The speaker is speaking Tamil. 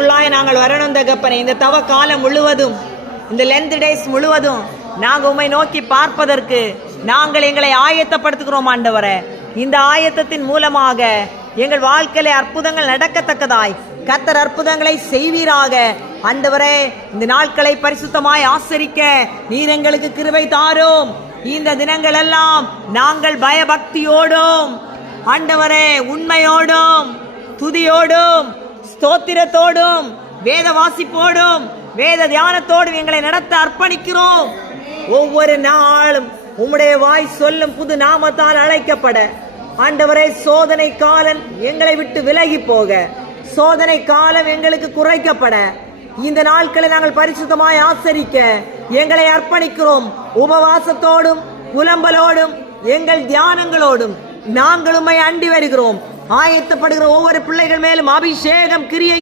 உள்ளாய் நாங்கள் வரணும் தகப்பனே. இந்த தவ காலம் முழுவதும், இந்த லென்த் டேஸ் முழுவதும் நாங்கள் உம்மை நோக்கி பார்ப்பதற்கு நாங்கள் எங்களை ஆயத்தப்படுத்துகிறோம் ஆண்டவரே. இந்த ஆயத்தத்தின் மூலமாக எங்கள் வாழ்க்கையில அற்புதங்கள் நடக்கத்தக்கதாய் கர்த்தர் அற்புதங்களை செய்வீராக. ஆண்டவரே, இந்த நாட்களை பரிசுத்தமாய் ஆசரிக்க நீர் எங்களுக்கு கிருபை தாரும். இந்த தினங்கள் எல்லாம் நாங்கள் பயபக்தியோடும் ஆண்டவரே, உண்மையோடும், துதியோடும், ஸ்தோத்திரத்தோடும், வேத வாசிப்போடும், வேத தியானத்தோடும் எங்களை நடத்த அர்ப்பணிக்கிறோம். ஒவ்வொரு நாளும் உம்முடைய வாய் சொல்லும் புது நாமத்தால் அழைக்கப்பட ஆண்டவரே, சோதனை காலம் எங்களை விட்டு விலகி போக, சோதனை காலம் எங்களுக்கு குறைக்கப்பட, இந்த நாட்களை நாங்கள் பரிசுத்தமாய் ஆசரிக்க எங்களை அர்ப்பணிக்கிறோம். உபவாசத்தோடும் புலம்பலோடும் எங்கள் தியானங்களோடும் நாங்கள் உம்மை அண்டி வருகிறோம். ஆயத்தப்படுகிற ஒவ்வொரு பிள்ளைகள் மேலும் அபிஷேகம் கிரியை